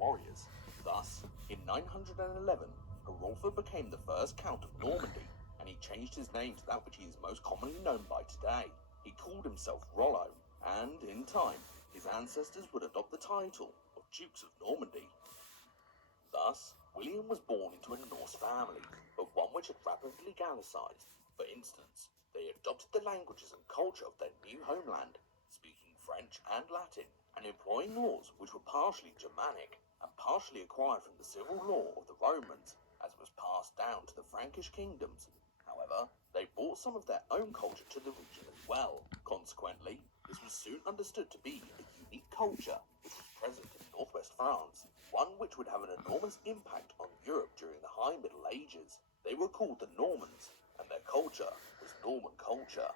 warriors. Thus, in 911, Herolfr became the first Count of Normandy, and he changed his name to that which he is most commonly known by today. He called himself Rollo, and in time, his ancestors would adopt the title of Dukes of Normandy. Thus, William was born into a Norse family, but one which had rapidly Gallicized. For instance, they adopted the languages and culture of their new homeland, speaking French and Latin, and employing laws which were partially Germanic and partially acquired from the civil law of the Romans, as it was passed down to the Frankish kingdoms. However, they brought some of their own culture to the region as well. Consequently, this was soon understood to be a unique culture which was present in northwest France, one which would have an enormous impact on Europe during the High Middle Ages. They were called the Normans, and their culture was Norman culture.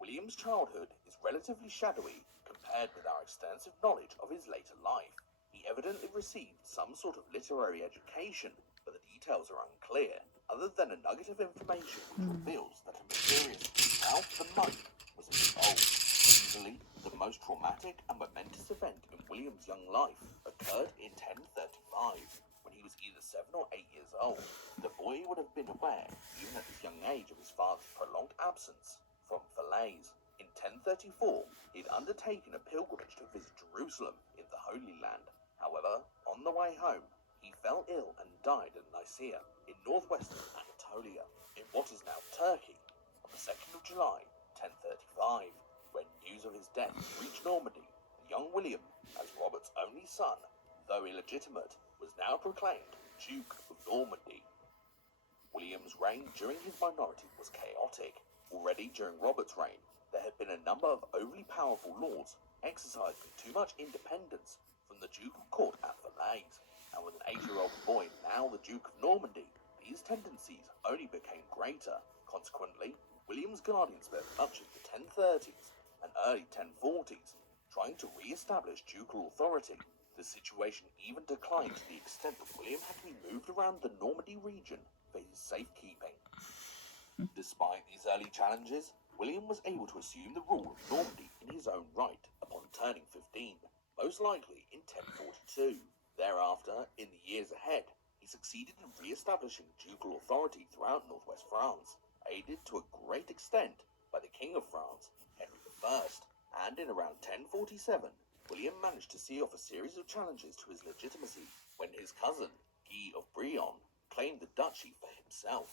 William's childhood is relatively shadowy compared with our extensive knowledge of his later life. He evidently received some sort of literary education, but the details are unclear, other than a nugget of information which reveals that a mysterious Ralph the Monk was involved. Easily, the most traumatic and momentous event in William's young life occurred in 1035, when he was either 7 or 8 years old. The boy would have been aware, even at his young age, of his father's prolonged absence from Falaise. In 1034, he had undertaken a pilgrimage to visit Jerusalem in the Holy Land. However, on the way home, he fell ill and died at Nicaea in northwestern Anatolia, in what is now Turkey, on the 2nd of July, 1035. When news of his death reached Normandy, the young William, as Robert's only son, though illegitimate, was now proclaimed Duke of Normandy. William's reign during his minority was chaotic. Already during Robert's reign, there had been a number of overly powerful lords exercising too much independence from the ducal court at Falaise, and with an 8-year-old boy now the Duke of Normandy, these tendencies only became greater. Consequently, William's guardians spent much of the 1030s and early 1040s trying to re-establish ducal authority. The situation even declined to the extent that William had to be moved around the Normandy region for his safekeeping. Despite these early challenges, William was able to assume the rule of Normandy in his own right upon turning 15, most likely in 1042. Thereafter, in the years ahead, he succeeded in re-establishing ducal authority throughout northwest France, aided to a great extent by the King of France, Henry I, and in around 1047, William managed to see off a series of challenges to his legitimacy when his cousin, Guy of Brion, claimed the duchy for himself.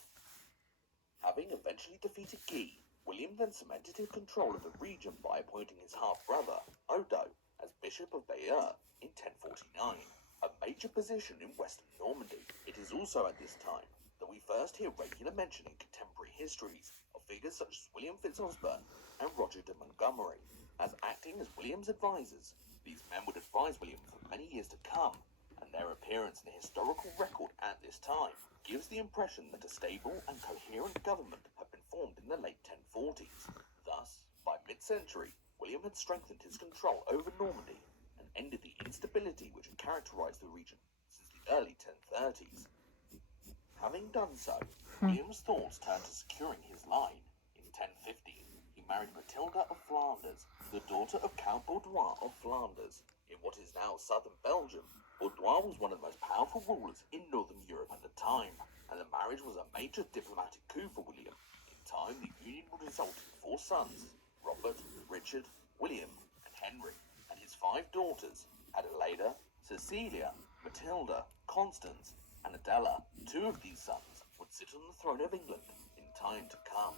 Having eventually defeated Guy, William then cemented his control of the region by appointing his half-brother, Odo, as Bishop of Bayeux in 1049, a major position in western Normandy. It is also at this time that we first hear regular mention in contemporary histories of figures such as William Fitzosborne and Roger de Montgomery. As acting as William's advisors, these men would advise William for many years to come, and their appearance in the historical record at this time gives the impression that a stable and coherent government had been formed in the late 1040s. Thus, by mid-century, William had strengthened his control over Normandy and ended the instability which had characterized the region since the early 1030s. Having done so, William's thoughts turned to securing his line. In 1050, he married Matilda of Flanders, the daughter of Count Baudoin of Flanders. In what is now southern Belgium, Baudoin was one of the most powerful rulers in northern Europe at the time, and the marriage was a major diplomatic coup for William. In time, the union would result in 4 sons, Robert, Richard, William, and Henry, and his 5 daughters, Adelaida, Cecilia, Matilda, Constance, and Adela. 2 of these sons would sit on the throne of England in time to come.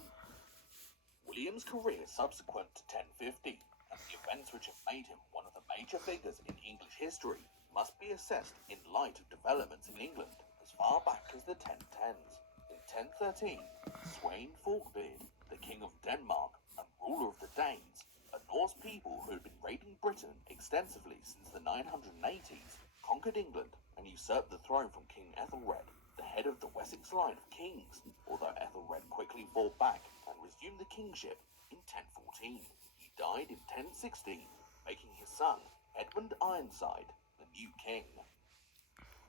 William's career subsequent to 1050, and the events which have made him one of the major figures in English history, must be assessed in light of developments in England as far back as the 1010s. In 1013, Sweyn Forkbeard, the King of Denmark and ruler of the Danes, a Norse people who had been raiding Britain extensively since the 980s, conquered England and usurped the throne from King Ethelred, the head of the Wessex line of kings, although Ethelred quickly fought back and resumed the kingship in 1014. He died in 1016, making his son, Edmund Ironside, the new king.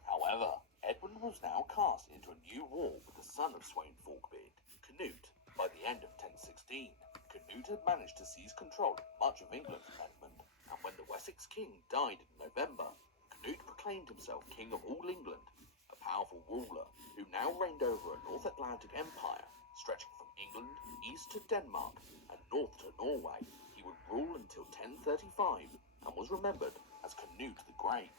However, Edmund was now cast into a new war with the son of Sweyn Forkbeard, Canute. By the end of 1016, Canute had managed to seize control of much of England from Edmund, and when the Wessex king died in November, Canute proclaimed proclaimed himself King of all England, a powerful ruler who now reigned over a North Atlantic empire stretching from England east to Denmark and north to Norway. He would rule until 1035 and was remembered as Canute the Great.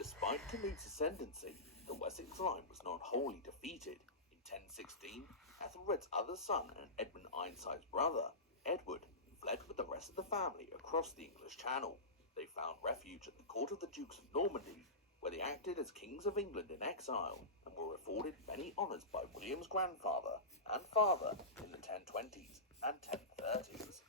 Despite Canute's ascendancy, the Wessex line was not wholly defeated. In 1016, Ethelred's other son and Edmund Ironside's brother, Edward, fled with the rest of the family across the English Channel. They found refuge at the court of the Dukes of Normandy, where they acted as kings of England in exile and were afforded many honours by William's grandfather and father in the 1020s and 1030s.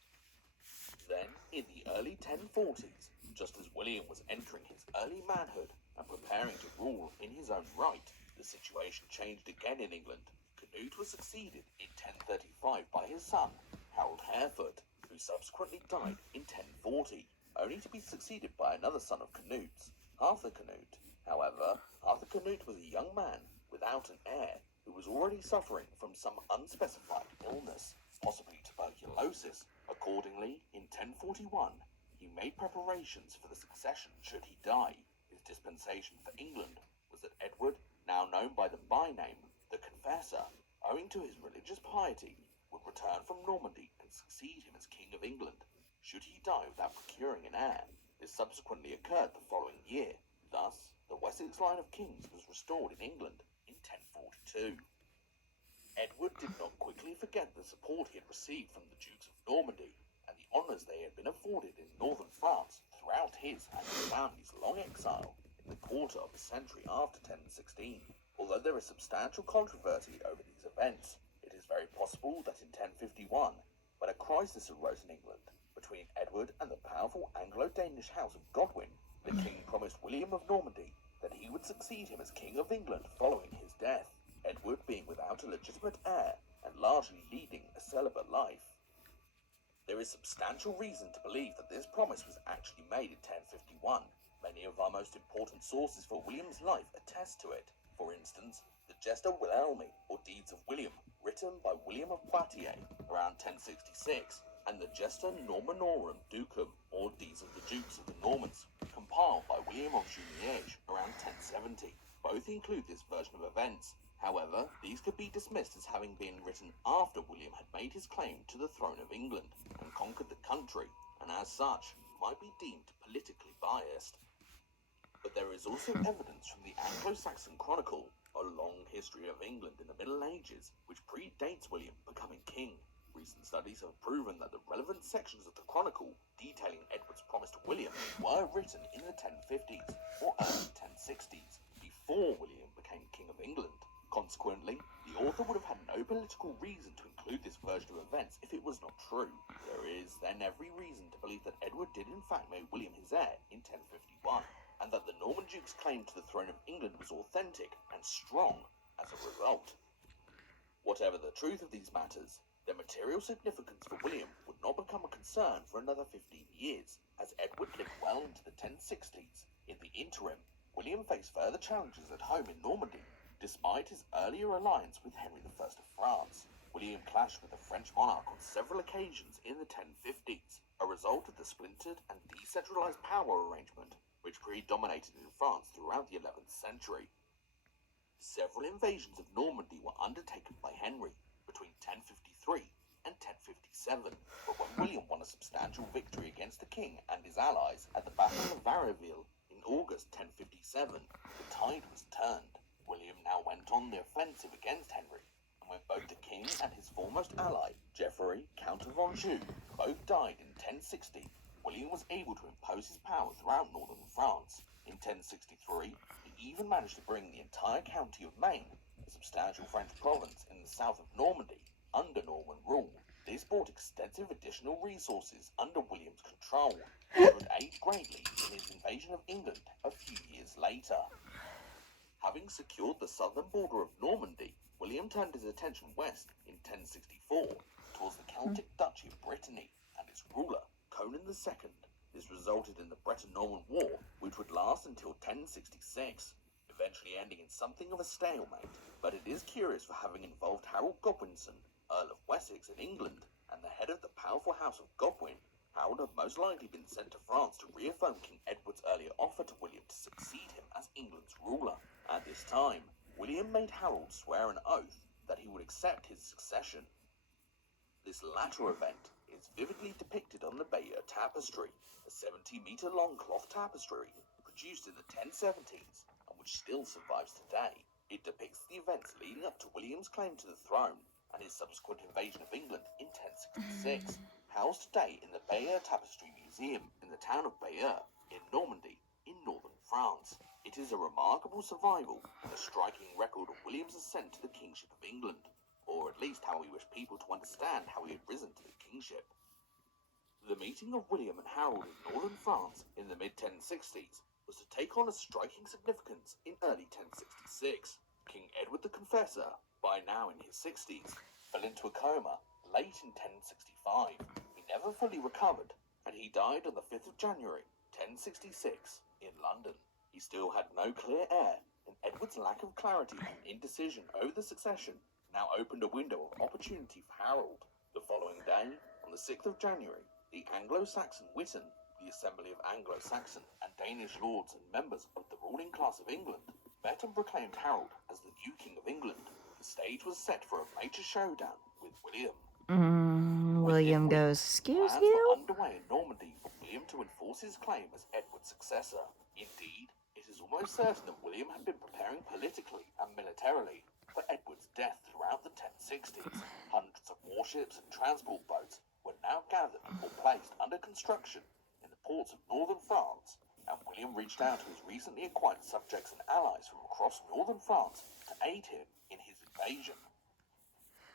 Then, in the early 1040s, just as William was entering his early manhood and preparing to rule in his own right, the situation changed again in England. Canute was succeeded in 1035 by his son, Harold Harefoot, who subsequently died in 1040, only to be succeeded by another son of Canute's, Arthur Canute. However, Arthur Canute was a young man without an heir who was already suffering from some unspecified illness, possibly tuberculosis. Accordingly, in 1041, he made preparations for the succession should he die. His dispensation for England was that Edward, now known by the byname the Confessor, owing to his religious piety, would return from Normandy and succeed him as King of England, should he die without procuring an heir. This subsequently occurred the following year. Thus, the Wessex line of kings was restored in England in 1042. Edward did not quickly forget the support he had received from the Dukes of Normandy and the honours they had been afforded in northern France throughout his and his family's long exile in the quarter of a century after 1016. Although there is substantial controversy over these events, it is very possible that in 1051, when a crisis arose in England between Edward and the powerful Anglo-Danish house of Godwin, the king promised William of Normandy that he would succeed him as King of England following his death, Edward being without a legitimate heir and largely leading a celibate life. There is substantial reason to believe that this promise was actually made in 1051. Many of our most important sources for William's life attest to it. For instance, the Gesta Wilhelmi, or Deeds of William, written by William of Poitiers around 1066, and the Gesta Normanorum Ducum, or Deeds of the Dukes of the Normans, compiled by William of Jumièges around 1070. Both include this version of events. However, these could be dismissed as having been written after William had made his claim to the throne of England and conquered the country, and as such, might be deemed politically biased. But there is also evidence from the Anglo-Saxon Chronicle, a long history of England in the Middle Ages, which predates William becoming king. Recent studies have proven that the relevant sections of the Chronicle detailing Edward's promise to William were written in the 1050s or early 1060s, before William became King of England. Consequently, the author would have had no political reason to include this version of events if it was not true. There is then every reason to believe that Edward did in fact make William his heir in 1051, and that the Norman Duke's claim to the throne of England was authentic and strong as a result. Whatever the truth of these matters, their material significance for William would not become a concern for another 15 years, as Edward lived well into the 1060s. In the interim, William faced further challenges at home in Normandy. Despite his earlier alliance with Henry I of France, William clashed with the French monarch on several occasions in the 1050s, a result of the splintered and decentralized power arrangement which predominated in France throughout the 11th century. Several invasions of Normandy were undertaken by Henry between 1053 and 1057, but when William won a substantial victory against the king and his allies at the Battle of Varaville in August 1057, the tide was turned. William now went on the offensive against Henry, and when both the king and his foremost ally, Geoffrey, Count of Anjou, both died in 1060, William was able to impose his power throughout northern France. In 1063, he even managed to bring the entire county of Maine, a substantial French province in the south of Normandy, under Norman rule. This brought extensive additional resources under William's control, and would aid greatly in his invasion of England a few years later. Having secured the southern border of Normandy, William turned his attention west in 1064 towards the Celtic Duchy of Brittany and its ruler, Conan II. This resulted in the Breton-Norman War, which would last until 1066, eventually ending in something of a stalemate. But it is curious for having involved Harold Godwinson, Earl of Wessex in England, and the head of the powerful House of Godwin. Harold had most likely been sent to France to reaffirm King Edward's earlier offer to William to succeed This time, William made Harold swear an oath that he would accept his succession. This latter event is vividly depicted on the Bayeux Tapestry, a 70-meter-long cloth tapestry produced in the 1070s and which still survives today. It depicts the events leading up to William's claim to the throne and his subsequent invasion of England in 1066, housed today in the Bayeux Tapestry Museum in the town of Bayeux in Normandy in northern France. It is a remarkable survival and a striking record of William's ascent to the kingship of England, or at least how he wished people to understand how he had risen to the kingship. The meeting of William and Harold in northern France in the mid-1060s was to take on a striking significance in early 1066. King Edward the Confessor, by now in his 60s, fell into a coma late in 1065. He never fully recovered, and he died on the 5th of January, 1066, in London. He still had no clear heir, and Edward's lack of clarity and indecision over the succession now opened a window of opportunity for Harold. The following day, on the 6th of January, the Anglo-Saxon Witan, the Assembly of Anglo-Saxon and Danish lords and members of the ruling class of England, met and proclaimed Harold as the new King of England. The stage was set for a major showdown with William. William goes, "Excuse you?" Plans were underway in Normandy for William to enforce his claim as Edward's successor. Indeed, it is almost certain that William had been preparing politically and militarily for Edward's death throughout the 1060s. Hundreds of warships and transport boats were now gathered or placed under construction in the ports of northern France, and William reached out to his recently acquired subjects and allies from across northern France to aid him in his invasion.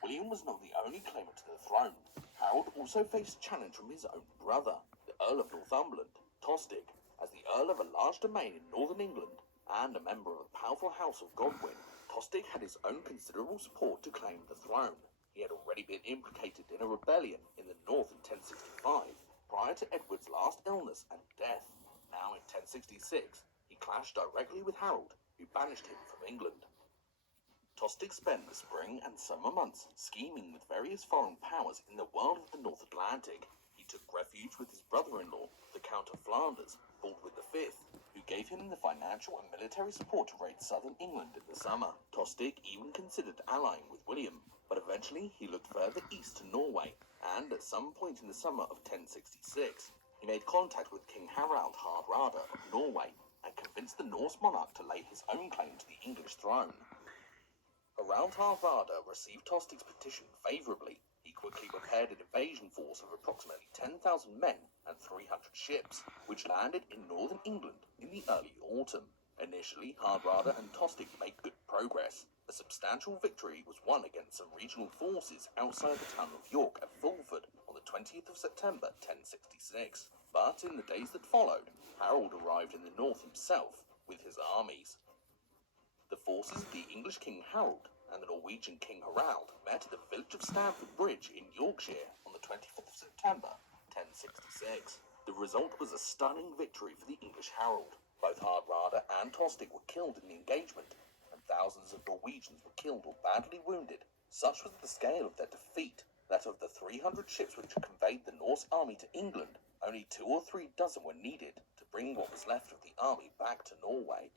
William was not the only claimant to the throne. Harold also faced a challenge from his own brother, the Earl of Northumberland, Tostig. As the Earl of a large domain in northern England and a member of the powerful House of Godwin, Tostig had his own considerable support to claim the throne. He had already been implicated in a rebellion in the north in 1065, prior to Edward's last illness and death. Now in 1066, he clashed directly with Harold, who banished him from England. Tostig spent the spring and summer months scheming with various foreign powers in the world of the North Atlantic. He took refuge with his brother-in-law, the Count of Flanders, Baldwin V, who gave him the financial and military support to raid southern England in the summer. Tostig even considered allying with William, but eventually he looked further east to Norway, and at some point in the summer of 1066, he made contact with King Harald Hardrada of Norway and convinced the Norse monarch to lay his own claim to the English throne. Harald Hardrada received Tostig's petition favourably. He quickly prepared an invasion force of approximately 10,000 men and 300 ships, which landed in northern England in the early autumn. Initially, Hardrada and Tostig made good progress. A substantial victory was won against some regional forces outside the town of York at Fulford on the 20th of September 1066. But in the days that followed, Harold arrived in the north himself with his armies. The forces of the English King Harold and the Norwegian King Harald met at the village of Stamford Bridge in Yorkshire on the 25th of September 1066. The result was a stunning victory for the English Harold. Both Hardrada and Tostig were killed in the engagement, and thousands of Norwegians were killed or badly wounded. Such was the scale of their defeat that of the 300 ships which had conveyed the Norse army to England, only 2 or 3 dozen were needed to bring what was left of the army back to Norway.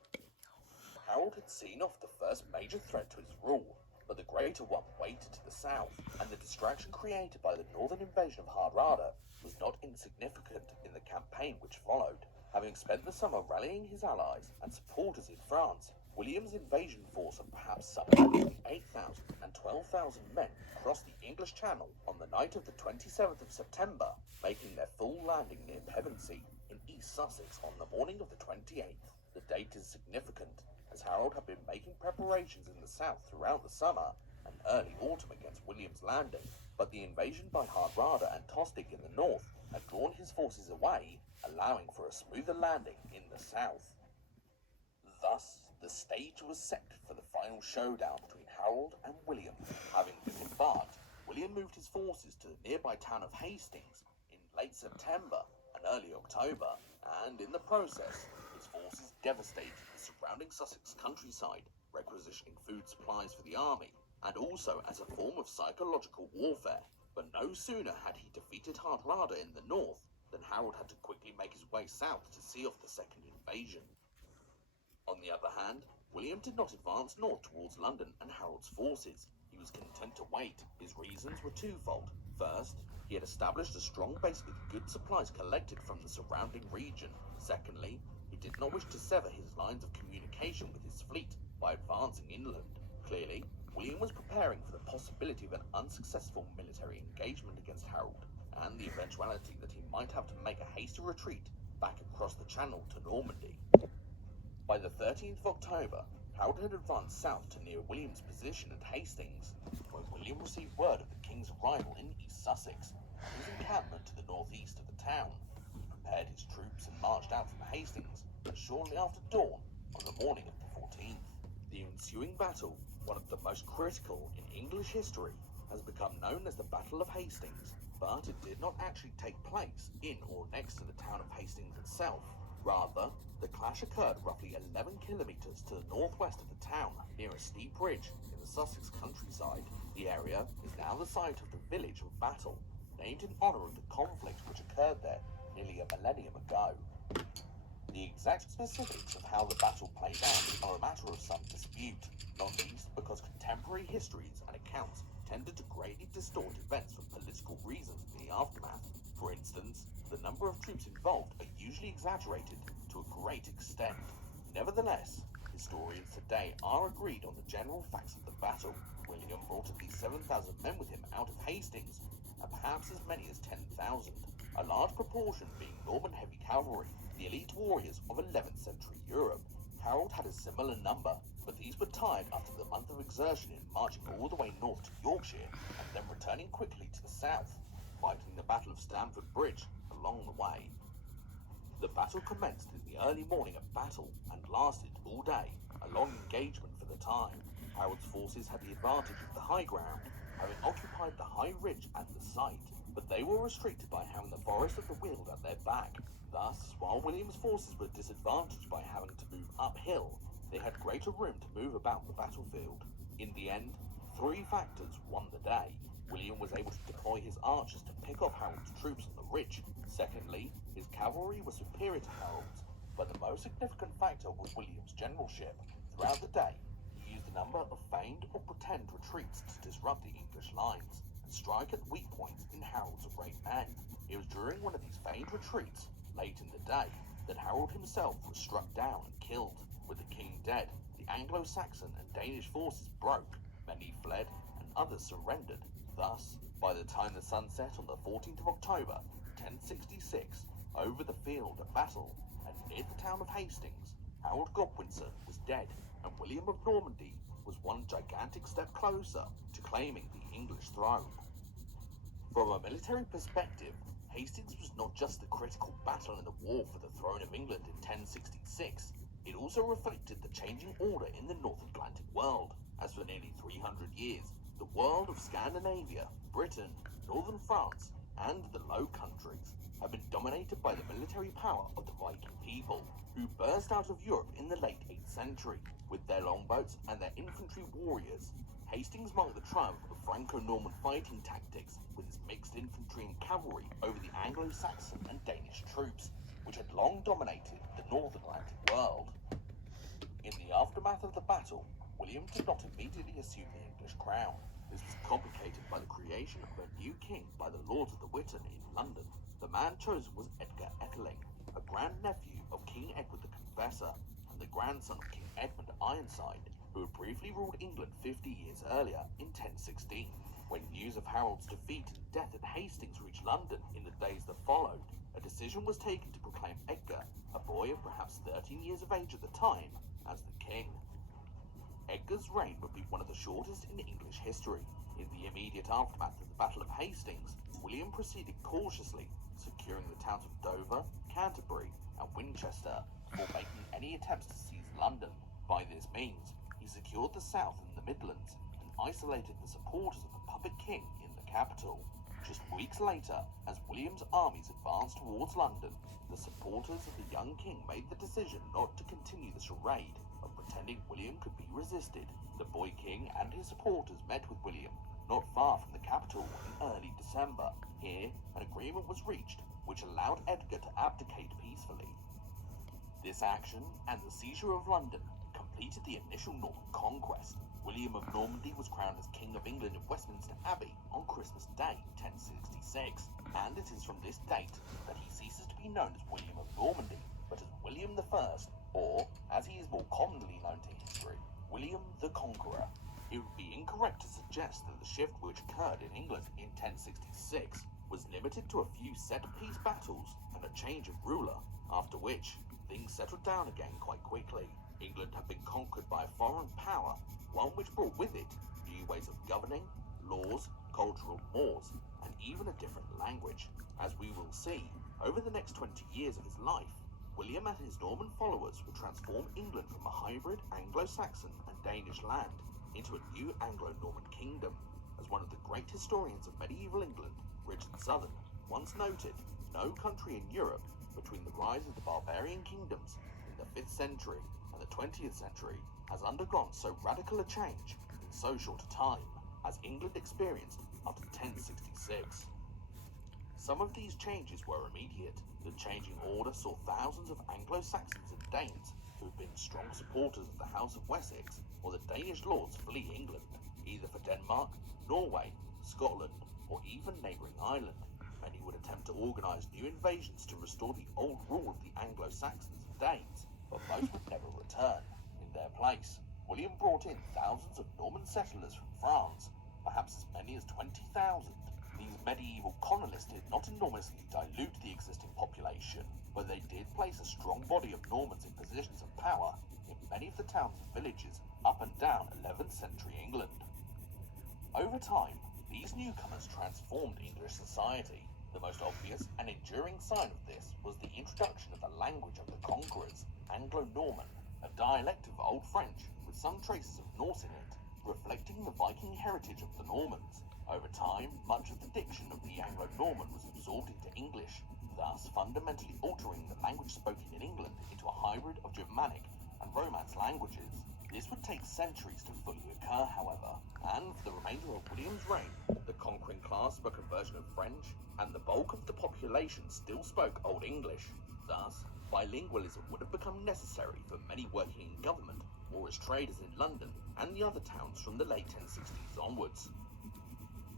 Harold had seen off the first major threat to his rule, but the greater one waited to the south, and the distraction created by the northern invasion of Hardrada was not insignificant in the campaign which followed. Having spent the summer rallying his allies and supporters in France, William's invasion force of perhaps somewhere between 8,000 and 12,000 men crossed the English Channel on the night of the 27th of September, making their full landing near Pevensey in East Sussex on the morning of the 28th. The date is significant, as Harold had been making preparations in the south throughout the summer and early autumn against William's landing, but the invasion by Hardrada and Tostig in the north had drawn his forces away, allowing for a smoother landing in the south. Thus, the stage was set for the final showdown between Harold and William. Having disembarked, William moved his forces to the nearby town of Hastings in late September and early October, and in the process, his forces devastated the surrounding Sussex countryside, requisitioning food supplies for the army, and also as a form of psychological warfare. But no sooner had he defeated Hardrada in the north than Harold had to quickly make his way south to see off the second invasion. On the other hand, William did not advance north towards London and Harold's forces. He was content to wait. His reasons were twofold. First, he had established a strong base with good supplies collected from the surrounding region. Secondly, he did not wish to sever his lines of communication with his fleet by advancing inland. Clearly, William was preparing for the possibility of an unsuccessful military engagement against Harold, and the eventuality that he might have to make a hasty retreat back across the Channel to Normandy. By the 13th of October, Harold had advanced south to near William's position at Hastings, when William received word of the king's arrival in East Sussex, his encampment to the northeast of the town. He prepared his troops and marched out from Hastings, shortly after dawn on the morning of the 14th. The ensuing battle, one of the most critical in English history, has become known as the Battle of Hastings, but it did not actually take place in or next to the town of Hastings itself. Rather, the clash occurred roughly 11 kilometers to the northwest of the town, near a steep ridge in the Sussex countryside. The area is now the site of the village of Battle, named in honour of the conflict which occurred there nearly a millennium ago. The exact specifics of how the battle played out are a matter of some dispute, not least because contemporary histories and accounts tended to greatly distort events for political reasons in the aftermath. For instance, the number of troops involved are usually exaggerated to a great extent. Nevertheless, historians today are agreed on the general facts of the battle. William brought at least 7,000 men with him out of Hastings, and perhaps as many as 10,000, a large proportion being Norman heavy cavalry, the elite warriors of 11th century Europe. Harold had a similar number, but these were tired after the month of exertion in marching all the way north to Yorkshire, and then returning quickly to the south, fighting the Battle of Stamford Bridge along the way. The battle commenced in the early morning of battle and lasted all day, a long engagement for the time. Harold's forces had the advantage of the high ground, having occupied the high ridge at the site, but they were restricted by having the Forest of the Weald at their back. Thus, while William's forces were disadvantaged by having to move uphill, they had greater room to move about the battlefield. In the end, three factors won the day. William was able to deploy his archers to pick off Harold's troops on the ridge. Secondly, his cavalry was superior to Harold's, but the most significant factor was William's generalship. Throughout the day, he used a number of feigned or pretend retreats to disrupt the English lines and strike at weak points in Harold's arrayed men. It was during one of these feigned retreats, late in the day, that Harold himself was struck down and killed. With the king dead, the Anglo-Saxon and Danish forces broke. Many fled and others surrendered. Thus, by the time the sun set on the 14th of October, 1066, over the field of battle and near the town of Hastings, Harold Godwinson was dead, and William of Normandy was one gigantic step closer to claiming the English throne. From a military perspective, Hastings was not just the critical battle in the war for the throne of England in 1066, it also reflected the changing order in the North Atlantic world, as for nearly 300 years, the world of Scandinavia, Britain, northern France, and the Low Countries have been dominated by the military power of the Viking people, who burst out of Europe in the late 8th century. With their longboats and their infantry warriors, Hastings marked the triumph of Franco-Norman fighting tactics with its mixed infantry and cavalry over the Anglo-Saxon and Danish troops, which had long dominated the North Atlantic world. In the aftermath of the battle, William did not immediately assume the English crown. This was complicated by the creation of a new king by the Lords of the Witan in London. The man chosen was Edgar Etheling, a grandnephew of King Edward the Confessor, and the grandson of King Edmund Ironside, who had briefly ruled England 50 years earlier in 1016. When news of Harold's defeat and death at Hastings reached London in the days that followed, a decision was taken to proclaim Edgar, a boy of perhaps 13 years of age at the time, as the king. Edgar's reign would be one of the shortest in English history. In the immediate aftermath of the Battle of Hastings, William proceeded cautiously, securing the towns of Dover, Canterbury, and Winchester before making any attempts to seize London. By this means, he secured the south and the Midlands and isolated the supporters of the puppet king in the capital. Just weeks later, as William's armies advanced towards London, the supporters of the young king made the decision not to continue the charade of pretending William could be resisted. The boy king and his supporters met with William not far from the capital in early December. Here, an agreement was reached which allowed Edgar to abdicate peacefully. This action and the seizure of London completely completed the initial Norman conquest. William of Normandy was crowned as King of England in Westminster Abbey on Christmas Day, 1066, and it is from this date that he ceases to be known as William of Normandy, but as William I, or, as he is more commonly known to history, William the Conqueror. It would be incorrect to suggest that the shift which occurred in England in 1066 was limited to a few set-piece battles and a change of ruler, after which things settled down again quite quickly. England had been conquered by a foreign power, one which brought with it new ways of governing, laws, cultural mores, and even a different language. As we will see, over the next 20 years of his life, William and his Norman followers would transform England from a hybrid Anglo-Saxon and Danish land into a new Anglo-Norman kingdom. As one of the great historians of medieval England, Richard Southern, once noted, no country in Europe between the rise of the barbarian kingdoms in the 5th century and the 20th century has undergone so radical a change in so short a time as England experienced after 1066. Some of these changes were immediate. The changing order saw thousands of Anglo-Saxons and Danes who had been strong supporters of the House of Wessex or the Danish lords flee England, either for Denmark, Norway, Scotland, or even neighbouring Ireland. Many would attempt to organise new invasions to restore the old rule of the Anglo-Saxons and Danes, but most would never return. In their place, William brought in thousands of Norman settlers from France, perhaps as many as 20,000. These medieval colonists did not enormously dilute the existing population, but they did place a strong body of Normans in positions of power in many of the towns and villages up and down 11th century England. Over time, these newcomers transformed English society. The most obvious and enduring sign of this was the introduction of the language of the conquerors, Anglo-Norman, a dialect of Old French with some traces of Norse in it, reflecting the Viking heritage of the Normans. Over time, much of the diction of the Anglo-Norman was absorbed into English, thus fundamentally altering the language spoken in England into a hybrid of Germanic and Romance languages. This would take centuries to fully occur, however, and for the remainder of William's reign, the conquering class spoke a version of French, and the bulk of the population still spoke Old English. Thus, bilingualism would have become necessary for many working in government or as traders in London and the other towns from the late 1060s onwards.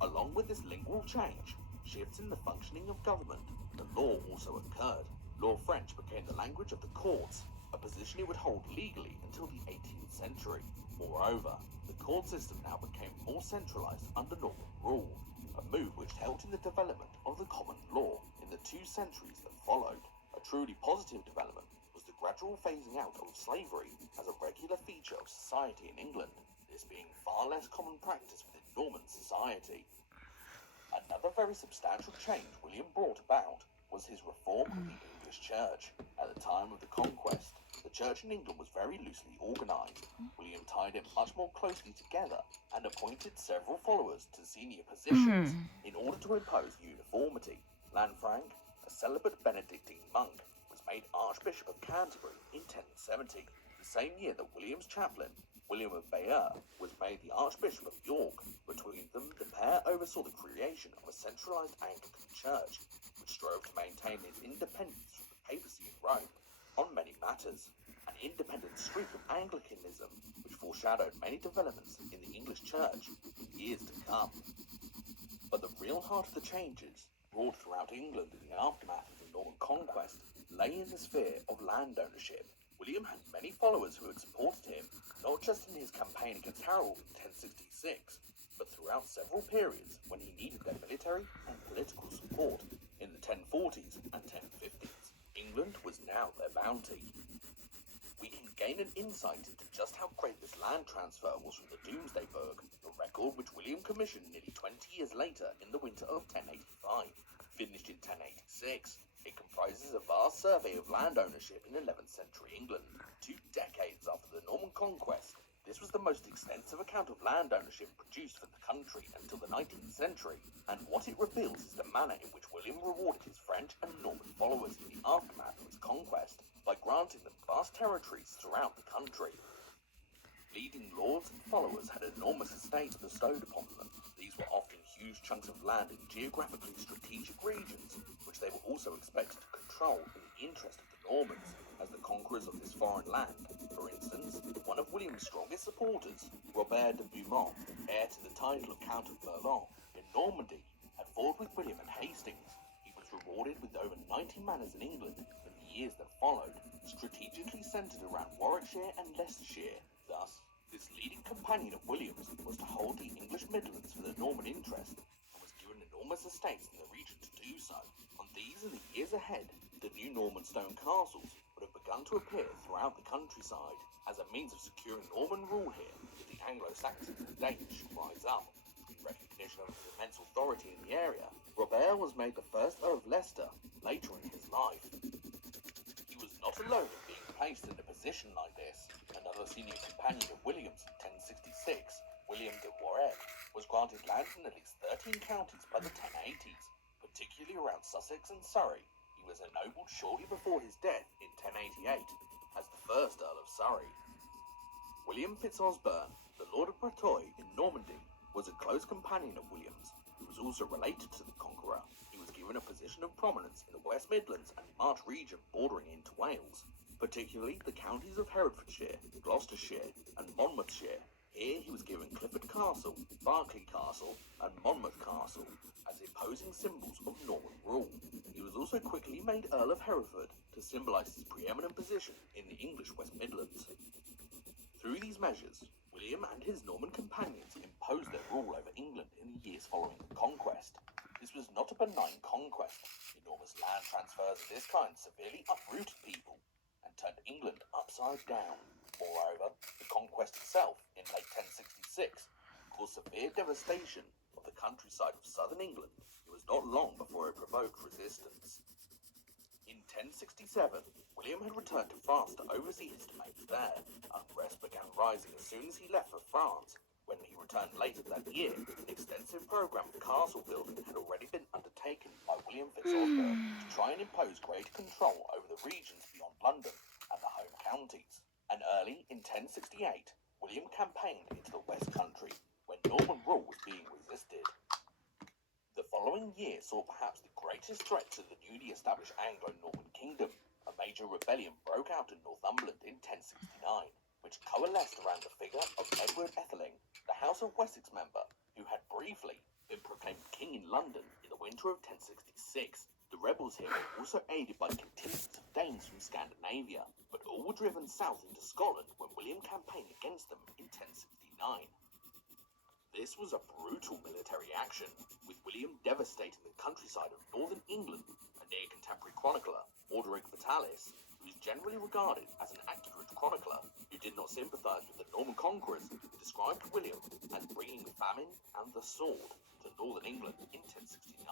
Along with this lingual change, shifts in the functioning of government, the law also occurred. Law French became the language of the courts, a position it would hold legally until the 18th century. Moreover, the court system now became more centralized under Norman rule, a move which helped in the development of the common law in the 2 centuries that followed. A truly positive development was the gradual phasing out of slavery as a regular feature of society in England, this being far less common practice within Norman society. Another very substantial change William brought about was his reform of the English church. At the time of the conquest, the church in England was very loosely organised. William tied it much more closely together and appointed several followers to senior positions in order to impose uniformity. Lanfranc, a celibate Benedictine monk, was made Archbishop of Canterbury in 1070, the same year that William's chaplain, William of Bayeux, was made the Archbishop of York. Between them, the pair oversaw the creation of a centralised Anglican church, which strove to maintain its independence from the papacy in Rome on many matters, an independent streak of Anglicanism which foreshadowed many developments in the English church in years to come. But the real heart of the changes wrought throughout England in the aftermath of the Norman conquest lay in the sphere of land ownership. William had many followers who had supported him, not just in his campaign against Harold in 1066, but throughout several periods when he needed their military and political support in the 1040s and 1050s. England was now their bounty. We can gain an insight into just how great this land transfer was from the Domesday Book, a record which William commissioned nearly 20 years later in the winter of 1085. Finished in 1086, it comprises a vast survey of land ownership in 11th century England. 2 decades after the Norman conquest, this was the most extensive account of land ownership produced for the country until the 19th century, and what it reveals is the manner in which William rewarded his French and Norman followers in the aftermath of his conquest by granting them vast territories throughout the country. Leading lords and followers had enormous estates bestowed upon them. These were often huge chunks of land in geographically strategic regions, which they were also expected to control in the interest of the Normans as the conquerors of this foreign land. For instance, one of William's strongest supporters, Robert de Beaumont, heir to the title of Count of Bourbon, in Normandy, had fought with William at Hastings. He was rewarded with over 90 manors in England in the years that followed, strategically centred around Warwickshire and Leicestershire. Thus, this leading companion of William's was to hold the English Midlands for the Norman interest, and was given enormous estates in the region to do so. On these and the years ahead, the new Norman stone castles would have begun to appear throughout the countryside as a means of securing Norman rule here if the Anglo-Saxons and Danish should rise up. In recognition of his immense authority in the area, Robert was made the first Earl of Leicester later in his life. He was not alone in being placed in a position like this. Another senior companion of William's in 1066, William de Warenne, was granted land in at least 13 counties by the 1080s, particularly around Sussex and Surrey. He was ennobled shortly before his death in 1088 as the first Earl of Surrey. William Fitzosborne, the Lord of Breteuil in Normandy, was a close companion of William's. He was also related to the Conqueror. He was given a position of prominence in the West Midlands and March region bordering into Wales, particularly the counties of Herefordshire, Gloucestershire and Monmouthshire. Here he was given Clifford Castle, Berkeley Castle and Monmouth Castle as imposing symbols of Norman rule. He was also quickly made Earl of Hereford to symbolise his preeminent position in the English West Midlands. Through these measures, William and his Norman companions imposed their rule over England in the years following the conquest. This was not a benign conquest. Enormous land transfers of this kind severely uprooted people and turned England upside down. Moreover, the conquest itself in late 1066 caused severe devastation of the countryside of southern England. It was not long before it provoked resistance. In 1067, William had returned to France to oversee his domains there. Unrest began rising as soon as he left for France. When he returned later that year, an extensive program of castle building had already been undertaken by William Fitzosborne to try and impose greater control over the regions beyond London and the home counties. And early in 1068, William campaigned into the West Country, when Norman rule was being resisted. The following year saw perhaps the greatest threat to the newly established Anglo-Norman kingdom. A major rebellion broke out in Northumberland in 1069, which coalesced around the figure of Edward Etheling, the House of Wessex member, who had briefly been proclaimed king in London in the winter of 1066. The rebels here were also aided by contingents of Danes from Scandinavia, but all were driven south into Scotland when William campaigned against them in 1069. This was a brutal military action, with William devastating the countryside of northern England. A near-contemporary chronicler, Orderic Vitalis, who is generally regarded as an accurate chronicler who did not sympathise with the Norman conquerors, described William as bringing famine and the sword to northern England in 1069.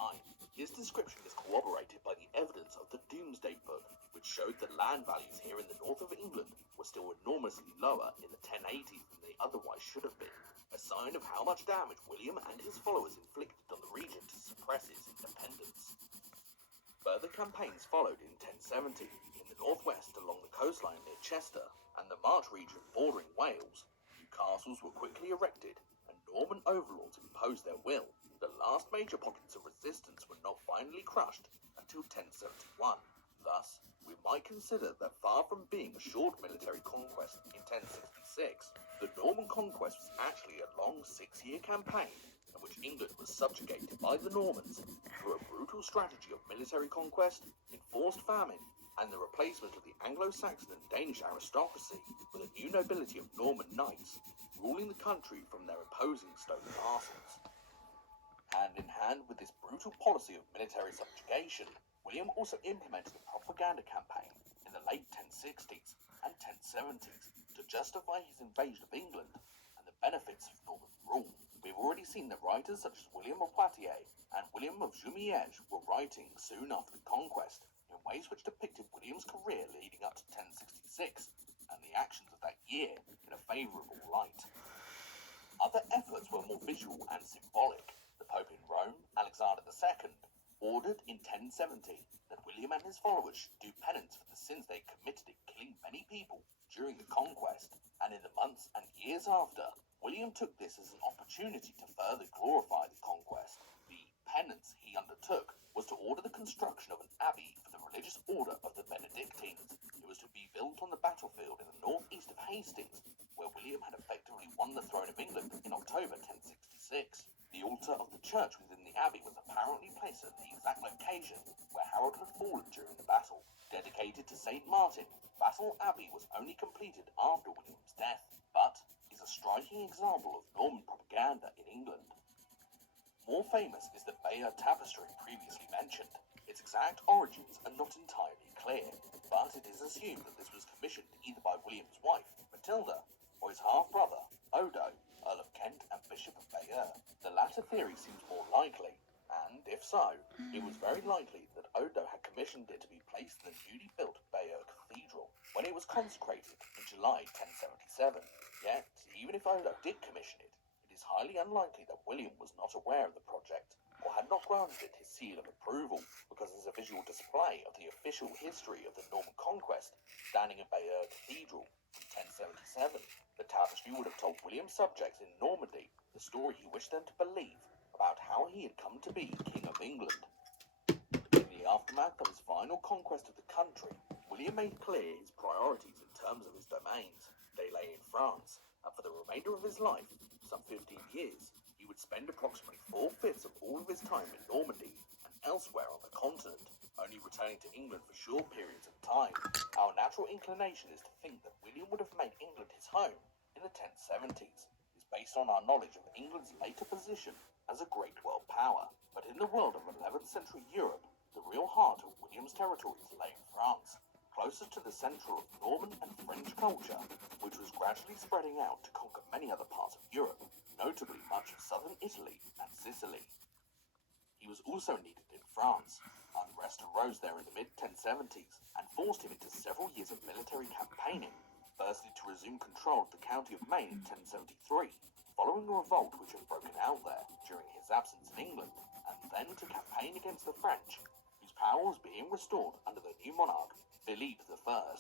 His description is corroborated by the evidence of the Domesday Book, which showed that land values here in the north of England were still enormously lower in the 1080s than they otherwise should have been, a sign of how much damage William and his followers inflicted on the region to suppress its independence. Further campaigns followed in 1070 in the northwest along the coastline near Chester and the March region bordering Wales. New castles were quickly erected and Norman overlords imposed their will. The last major pockets of resistance were not finally crushed until 1071. Thus, we might consider that far from being a short military conquest in 1066, the Norman conquest was actually a long 6-year campaign in which England was subjugated by the Normans through a brutal strategy of military conquest, enforced famine, and the replacement of the Anglo-Saxon and Danish aristocracy with a new nobility of Norman knights, ruling the country from their opposing stone castles. Hand in hand with this brutal policy of military subjugation, William also implemented a propaganda campaign in the late 1060s and 1070s to justify his invasion of England and the benefits of Norman rule. We've already seen that writers such as William of Poitiers and William of Jumièges were writing soon after the conquest in ways which depicted William's career leading up to 1066 and the actions of that year in a favourable light. Other efforts were more visual and symbolic. The Pope in Rome, Alexander II, ordered in 1070 that William and his followers should do penance for the sins they committed in killing many people during the conquest, and in the months and years after, William took this as an opportunity to further glorify the conquest. The penance he undertook was to order the construction of an abbey for the religious order of the Benedictines. It was to be built on the battlefield in the northeast of Hastings, where William had effectively won the throne of England in October 1066. The altar of the church within the abbey was apparently placed at the exact location where Harold had fallen during the battle. Dedicated to St. Martin, Battle Abbey was only completed after William's death, but is a striking example of Norman propaganda in England. More famous is the Bayeux tapestry previously mentioned. Its exact origins are not entirely clear, but it is assumed that this was commissioned either by William's wife, Matilda, or his half-brother, Odo, Earl of Kent and Bishop of Bayeux. The latter theory seems more likely, and if so, it was very likely that Odo had commissioned it to be placed in the newly built Bayeux Cathedral when it was consecrated in July 1077. Yet, even if Odo did commission it, it is highly unlikely that William was not aware of the project or had not granted it his seal of approval, because as a visual display of the official history of the Norman conquest standing in Bayeux Cathedral in 1077, the tapestry would have told William's subjects in Normandy the story he wished them to believe about how he had come to be King of England. In the aftermath of his final conquest of the country, William made clear his priorities in terms of his domains. They lay in France, and for the remainder of his life, some 15 years, he would spend approximately 4/5 of all of his time in Normandy and elsewhere on the continent, only returning to England for short periods of time. Our natural inclination is to think that William would have made England his home in the 1070s, is based on our knowledge of England's later position as a great world power. But in the world of 11th century Europe, the real heart of William's territories lay in France, closest to the centre of Norman and French culture, which was gradually spreading out to conquer many other parts of Europe, notably much of southern Italy and Sicily. He was also needed in France. Unrest arose there in the mid-1070s and forced him into several years of military campaigning, firstly to resume control of the county of Maine in 1073, following a revolt which had broken out there during his absence in England, and then to campaign against the French, whose power was being restored under the new monarch, Philippe I.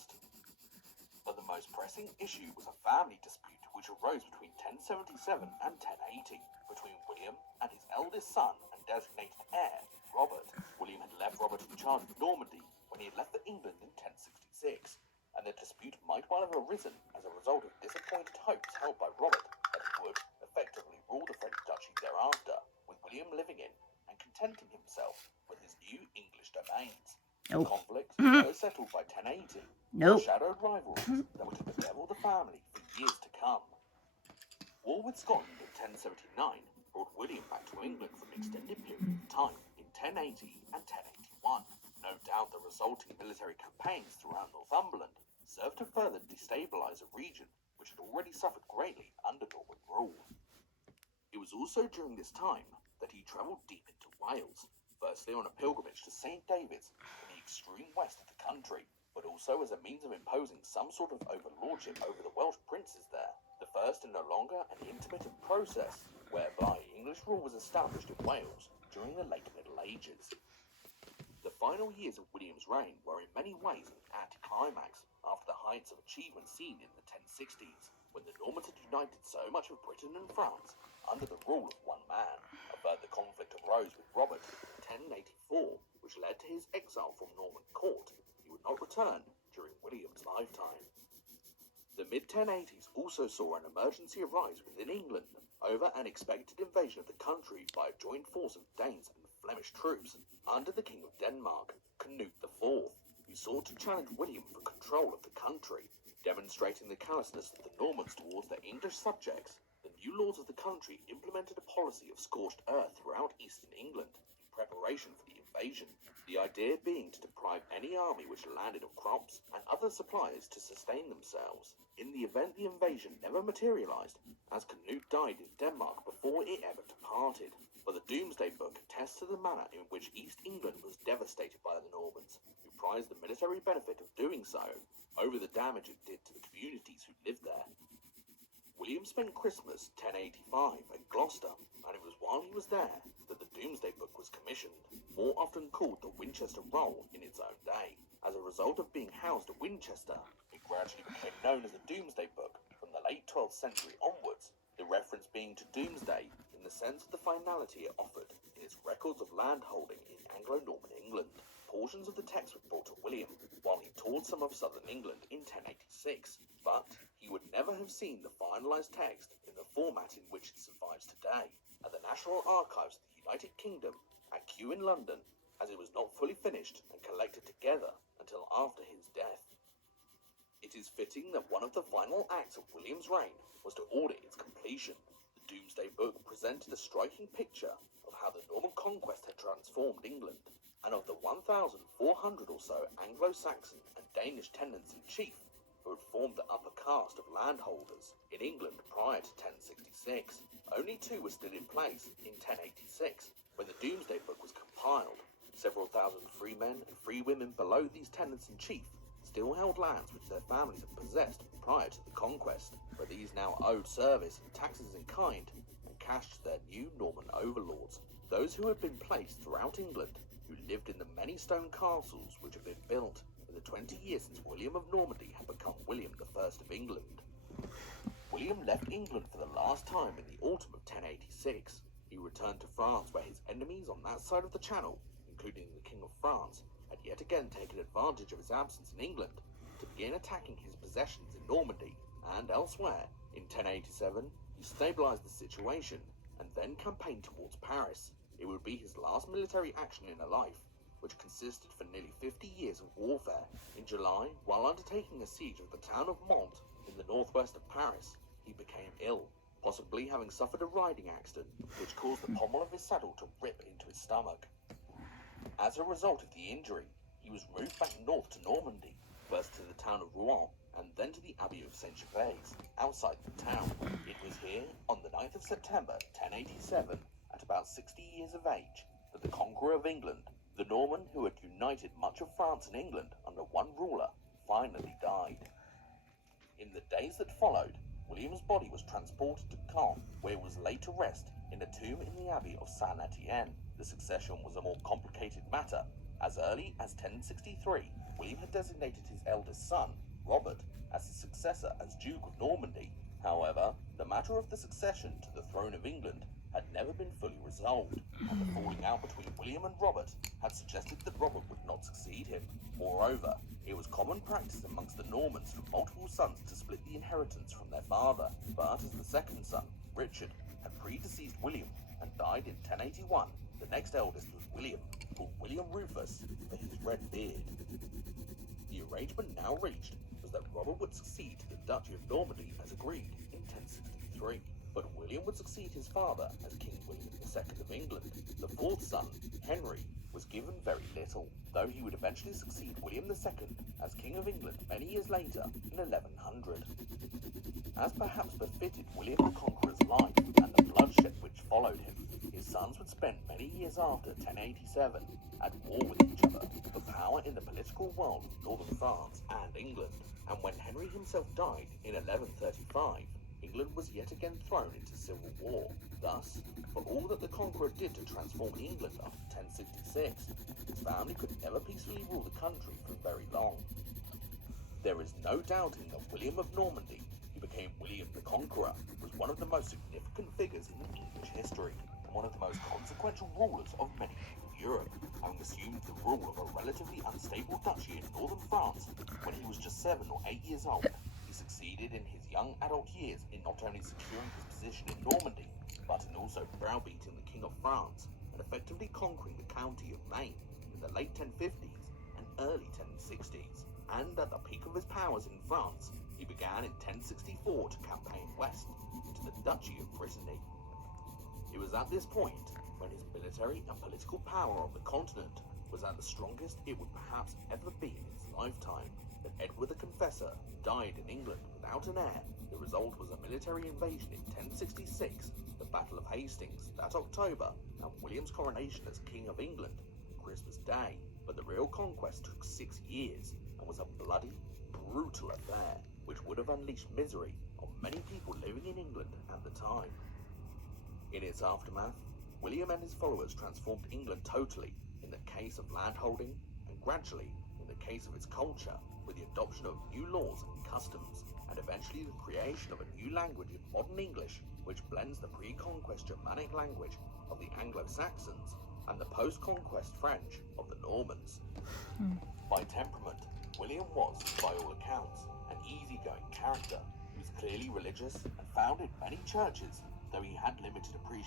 But the most pressing issue was a family dispute which arose between 1077 and 1080 between William and his eldest son and designated heir, Robert. William had left Robert in charge of Normandy when he had left for England in 1066, and the dispute might well have arisen as a result of disappointed hopes held by Robert that he would effectively rule the French duchy thereafter, with William living in and contenting himself with his new English domains. The conflict, though settled by 1080, foreshadowed rivalries that were to bedevil the family for years to come. War with Scotland in 1079 brought William back to England for an extended period of time in 1080 and 1081. No doubt the resulting military campaigns throughout Northumberland served to further destabilise a region which had already suffered greatly under Norman rule. It was also during this time that he travelled deep into Wales, firstly on a pilgrimage to St. David's in the extreme west of the country, but also as a means of imposing some sort of overlordship over the Welsh princes there, the first in no longer an intermittent process whereby English rule was established in Wales during the late Middle Ages. The final years of William's reign were in many ways an anticlimax after the heights of achievement seen in the 1060s, when the Normans had united so much of Britain and France under the rule of one man. A further conflict arose with Robert in 1084, which led to his exile from Norman court. He would not return during William's lifetime. The mid-1080s also saw an emergency arise within England over an expected invasion of the country by a joint force of Danes and Flemish troops under the King of Denmark, Canute IV, who sought to challenge William for control of the country. Demonstrating the callousness of the Normans towards their English subjects, the new lords of the country implemented a policy of scorched earth throughout eastern England in preparation for the invasion, the idea being to deprive any army which landed of crops and other supplies to sustain themselves. In the event the invasion never materialized, as Canute died in Denmark before it ever departed. But the Domesday Book attests to the manner in which East England was devastated by the Normans, who prized the military benefit of doing so over the damage it did to the communities who lived there. William spent Christmas 1085 at Gloucester, and it was while he was there that the Domesday Book was commissioned, more often called the Winchester Roll in its own day. As a result of being housed at Winchester, it gradually became known as the Domesday Book from the late 12th century onwards, the reference being to Doomsday in the sense of the finality it offered in its records of landholding in Anglo-Norman England. Portions of the text were brought to William while he toured some of southern England in 1086, but he would never never have seen the finalised text in the format in which it survives today at the National Archives of the United Kingdom at Kew in London, as it was not fully finished and collected together until after his death. It is fitting that one of the final acts of William's reign was to order its completion. The Domesday Book presented a striking picture of how the Norman conquest had transformed England, and of the 1,400 or so Anglo-Saxon and Danish tenants-in-chief who had formed the upper caste of landholders in England prior to 1066. Only two were still in place in 1086, when the Domesday Book was compiled. Several thousand free men and free women below these tenants-in-chief still held lands which their families had possessed prior to the conquest, where these now owed service and taxes in kind and cash to their new Norman overlords. Those who had been placed throughout England, who lived in the many stone castles which had been built in the 20 years since William of Normandy had become William I of England. William left England for the last time in the autumn of 1086. He returned to France, where his enemies on that side of the Channel, including the King of France, had yet again taken advantage of his absence in England to begin attacking his possessions in Normandy and elsewhere. In 1087, he stabilised the situation and then campaigned towards Paris. It would be his last military action in a life, which consisted for nearly 50 years of warfare. In July, while undertaking a siege of the town of Mont in the northwest of Paris, he became ill, possibly having suffered a riding accident which caused the pommel of his saddle to rip into his stomach. As a result of the injury, he was moved back north to Normandy, first to the town of Rouen, and then to the Abbey of Saint-Gervais, outside the town. It was here, on the 9th of September, 1087, at about 60 years of age, that the conqueror of England, the Norman who had united much of France and England under one ruler, finally died. In the days that followed, William's body was transported to Caen, where it was laid to rest in a tomb in the Abbey of Saint-Etienne. The succession was a more complicated matter. As early as 1063, William had designated his eldest son, Robert, as his successor as Duke of Normandy. However, the matter of the succession to the throne of England had never been fully resolved, and the falling out between William and Robert had suggested that Robert would not succeed him. Moreover, it was common practice amongst the Normans for multiple sons to split the inheritance from their father, but as the second son, Richard, had predeceased William and died in 1081, the next eldest was William, called William Rufus for his red beard. The arrangement now reached was that Robert would succeed to the Duchy of Normandy as agreed in 1063, but William would succeed his father as King William II of England. The fourth son, Henry, was given very little, though he would eventually succeed William II as King of England many years later in 1100. As perhaps befitted William the Conqueror's life and the bloodshed which followed him, his sons would spend many years after 1087 at war with each other for power in the political world of northern France and England, and when Henry himself died in 1135, England was yet again thrown into civil war. Thus, for all that the Conqueror did to transform England after 1066, his family could never peacefully rule the country for very long. There is no doubting that William of Normandy, who became William the Conqueror, was one of the most significant figures in English history, and one of the most consequential rulers of medieval Europe, having assumed the rule of a relatively unstable duchy in northern France when he was just 7 or 8 years old. He succeeded in his young adult years in not only securing his position in Normandy, but in also browbeating the King of France and effectively conquering the county of Maine in the late 1050s and early 1060s. And at the peak of his powers in France, he began in 1064 to campaign west into the Duchy of Brittany. It was at this point, when his military and political power on the continent was at the strongest it would perhaps ever be in his lifetime, that Edward the Confessor died in England without an heir. The result was a military invasion in 1066, the Battle of Hastings that October, and William's coronation as King of England on Christmas Day. But the real conquest took 6 years and was a bloody, brutal affair, which would have unleashed misery on many people living in England at the time. In its aftermath, William and his followers transformed England totally in the case of landholding, and gradually in the case of its culture, with the adoption of new laws and customs, and eventually the creation of a new language in modern English, which blends the pre-conquest Germanic language of the Anglo-Saxons and the post-conquest French of the Normans. By temperament, William was, by all accounts, an easygoing character, He was clearly religious and founded many churches, though he had limited appreciation